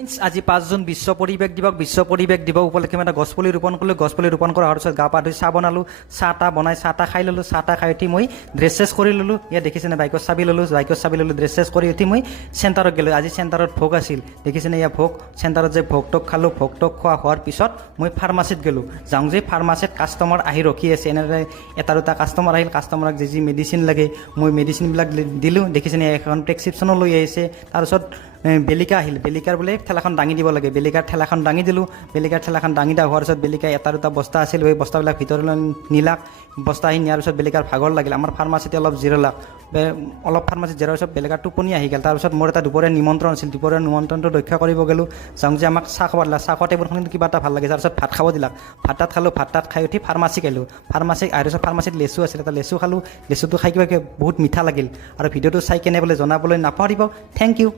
আজি 5 জুন বিশ্ব পৰিৱেশ দিৱস উপলক্ষে মই এটা গছপুলি ৰোপণ কৰিলোঁ। গছপুলি ৰোপণ কৰাৰ পিছত গা পা ধুই চাহ বনালোঁ, চাহ তাহ খাই ল'লোঁ। চাহ তাহ খাই উঠি মই ড্ৰেছ চেছ কৰি ল'লোঁ। ইয়াত দেখিছেনে বাইকৰ চাবি ল'লোঁ, ড্ৰেছ চেছ কৰি উঠি মই চেণ্টাৰত গ'লোঁ। আজি চেণ্টাৰত ভোগ আছিল, দেখিছেনে ইয়াৰ ভোগ। চেণ্টাৰত যে ভোগ টোগ খালোঁ, ভোগ টোগ খোৱা হোৱাৰ পিছত মই ফাৰ্মাচীত গ'লোঁ। যাওঁ যে ফাৰ্মাচীত কাষ্টমাৰ আহি ৰখি আছে, এনেদৰে এটা দুটা কাষ্টমাৰ আহিল। কাষ্টমাৰক যি মেডিচিন লাগে মই মেডিচিনবিলাক দিলোঁ। দেখিছেনে এখন প্ৰেছক্ৰিপশ্যনো লৈ আহিছে। তাৰপিছত বেলিকা আহিল, বেলিকাৰ বোলে ঠেলাখন দাঙি দিব লাগে। বেলিকাৰ ঠেলাখন দাঙি দিলোঁ। বেলিকাৰ ঠেলাখন দাঙি দিয়া হোৱাৰ পিছত বেলিকাই এটা দুটা বস্তা আছিল, সেই বস্তাবিলাক ভিতৰলৈ নিলাক। বস্তা আহি নিয়াৰ পিছত বেলিকাৰ ভাগৰ লাগিল। আমাৰ ফাৰ্মাচীতে অলপ জিৰালাক। ফাৰ্মাচীত জিৰাৰ পিছত বেলিকাৰ টোপনি আহি গ'ল। তাৰপিছত মোৰ এটা দুপৰীয়া নিমন্ত্ৰণ আছিল, দুপৰীয়া নিমন্ত্ৰণটো ৰক্ষা কৰিব গ'লোঁ। যাওঁ যে আমাক চাহ খাব দিলাক। চাহ খোৱা টেবুলখনত কিবা এটা ভাল লাগে। তাৰপিছত ভাত খাব দিলাক। ভাত তাত খালোঁ। ভাত তাত খাই উঠি ফাৰ্মাচীত আহিলোঁ। ফাৰ্মাচীত আহাৰ পিছত ফাৰ্মাচীত লেচু আছিল, এটা লেচু খালোঁ। লেচুটো খাই কিবা বহুত মিঠা লাগিল। আৰু ভিডিঅ'টো চাই কেনে বোলে জনাবলৈ নাপাহৰিব। Thank U.